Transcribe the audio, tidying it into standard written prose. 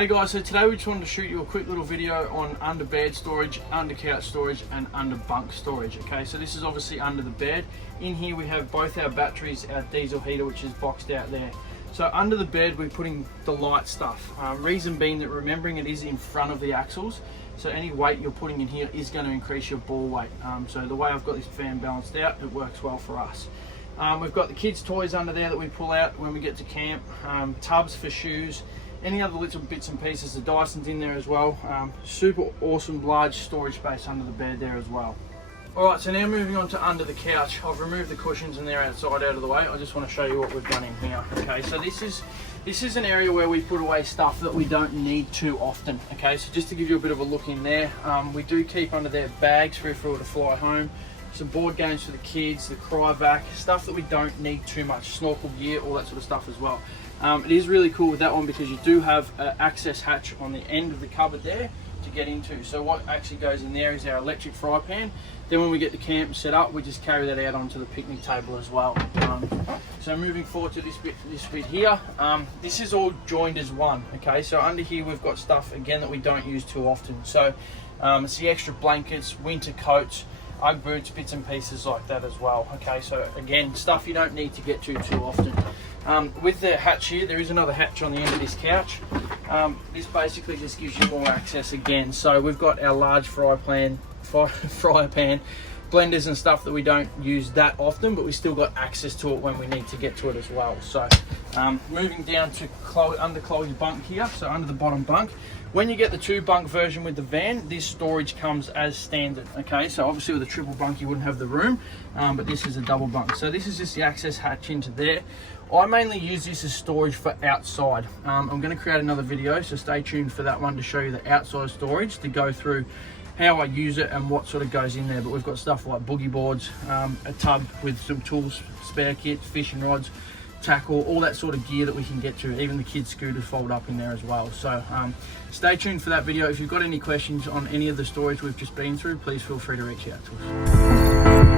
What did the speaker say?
Hey guys, so today we just wanted to shoot you a quick little video on under bed storage, under couch storage and under bunk storage. Okay, so this is obviously under the bed. In here we have both our batteries, our diesel heater which is boxed out there. So under the bed we're putting the light stuff. Reason being that remembering it is in front of the axles, so any weight you're putting in here is going to increase your ball weight. So the way I've got this fan balanced out, it works well for us. We've got the kids' toys under there that we pull out when we get to camp, tubs for shoes, any other little bits and pieces. The Dyson's in there as well. Super awesome large storage space under the bed there as well. Alright, so now moving on to under the couch. I've removed the cushions and they're outside out of the way. I just want to show you what we've done in here. Okay, so this is an area where we put away stuff that we don't need too often. Okay, so just to give you a bit of a look in there, we do keep under there bags for if we were to fly home, some board games for the kids, the Caravan, stuff that we don't need too much, snorkel gear, all that sort of stuff as well. It is really cool with that one because you do have an access hatch on the end of the cupboard there to get into. So what actually goes in there is our electric fry pan. Then when we get the camp set up, we just carry that out onto the picnic table as well. So moving forward to this bit here, this is all joined as one. Okay, so under here we've got stuff again that we don't use too often. So it's the extra blankets, winter coats, Ugg boots, bits and pieces like that as well. Okay, so again, stuff you don't need to get to too often. With the hatch here, there is another hatch on the end of this couch. This basically just gives you more access again. So we've got our large fryer pan, blenders and stuff that we don't use that often, but we still got access to it when we need to get to it as well. So moving down to under Chloe's bunk here, so under the bottom bunk. When you get the 2-bunk version with the van, this storage comes as standard. Okay, so obviously with a triple bunk you wouldn't have the room, but this is a double bunk. So this is just the access hatch into there. I mainly use this as storage for outside. I'm going to create another video, so stay tuned for that one to show you the outside storage, to go through how I use it and what sort of goes in there. But we've got stuff like boogie boards, a tub with some tools, spare kits, fishing rods, tackle, all that sort of gear that we can get to. Even the kids' scooters fold up in there as well. So stay tuned for that video. If you've got any questions on any of the storage we've just been through, please feel free to reach out to us.